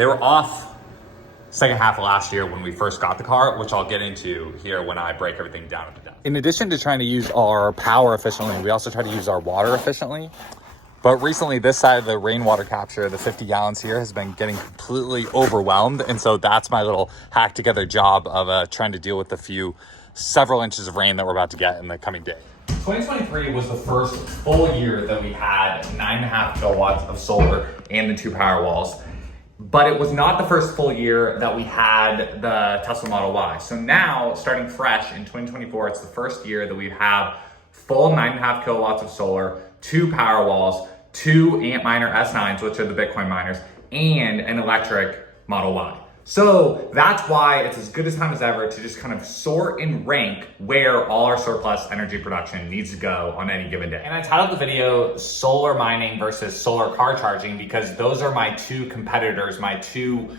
They were off second half of last year when we first got the car, which I'll get into here when I break everything down to death. In addition to trying to use our power efficiently, we also try to use our water efficiently. But recently, this side of the rainwater capture, the 50 gallons here, has been getting completely overwhelmed. And so that's my little hack together job of trying to deal with several inches of rain that we're about to get in the coming day. 2023 was the first full year that we had 9.5 kilowatts of solar and the 2 Powerwalls. But it was not the first full year that we had the Tesla Model Y. So now, starting fresh in 2024, it's the first year that we have full 9.5 kilowatts of solar, 2 Powerwalls, 2 Antminer S9s, which are the Bitcoin miners, and an electric Model Y. So that's why it's as good a time as ever to just kind of sort and rank where all our surplus energy production needs to go on any given day. And I titled the video Solar Mining versus Solar Car Charging because those are my two competitors, my two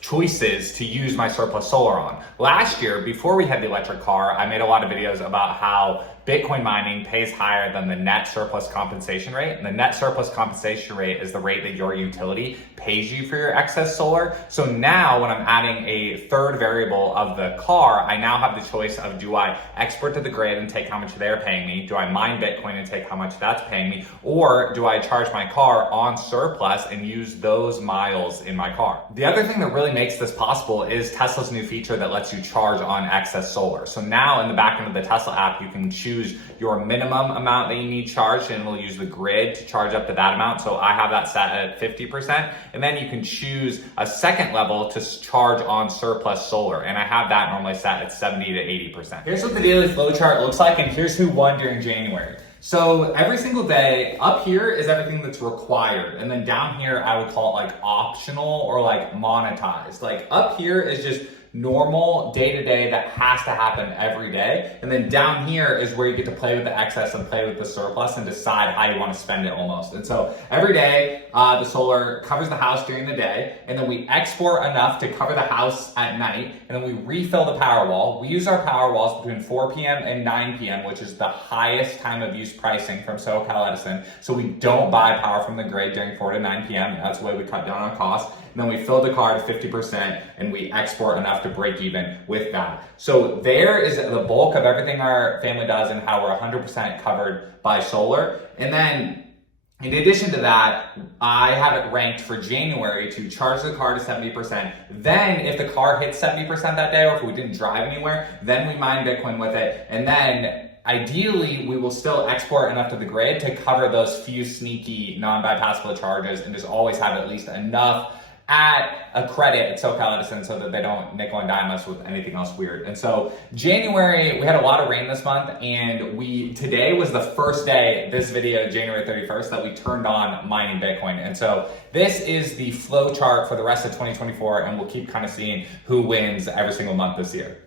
choices to use my surplus solar on. Last year, before we had the electric car, I made a lot of videos about how Bitcoin mining pays higher than the net surplus compensation rate. And the net surplus compensation rate is the rate that your utility pays you for your excess solar. So now when I'm adding a third variable of the car, I now have the choice of, do I export to the grid and take how much they're paying me? Do I mine Bitcoin and take how much that's paying me? Or do I charge my car on surplus and use those miles in my car? The other thing that really makes this possible is Tesla's new feature that lets you charge on excess solar. So now in the back end of the Tesla app, you can choose your minimum amount that you need charged, and we'll use the grid to charge up to that amount. So I have that set at 50%. And then you can choose a second level to charge on surplus solar. And I have that normally set at 70 to 80%. Here's what the daily flow chart looks like, and here's who won during January. So every single day, up here is everything that's required. And then down here, I would call it like optional or like monetized. Like up here is just normal day-to-day that has to happen every day. And then down here is where you get to play with the excess and play with the surplus and decide how you want to spend it almost. And so every day, the solar covers the house during the day, and then we export enough to cover the house at night, and then we refill the Powerwall. We use our Powerwalls between 4 p.m. and 9 p.m., which is the highest time of use pricing from SoCal Edison. So we don't buy power from the grid during 4 to 9 p.m. That's the way we cut down on costs. And then we fill the car to 50% and we export enough to break even with that. So there is the bulk of everything our family does and how we're 100% covered by solar. And then in addition to that, I have it ranked for January to charge the car to 70%. Then if the car hits 70% that day, or if we didn't drive anywhere, then we mine Bitcoin with it. And then ideally, we will still export enough to the grid to cover those few sneaky non-bypassable charges and just always have at least enough at a credit at SoCal Edison so that they don't nickel and dime us with anything else weird. And so January, we had a lot of rain this month, and today was the first day, this video, January 31st, that we turned on mining Bitcoin. And so this is the flow chart for the rest of 2024, and we'll keep kind of seeing who wins every single month this year.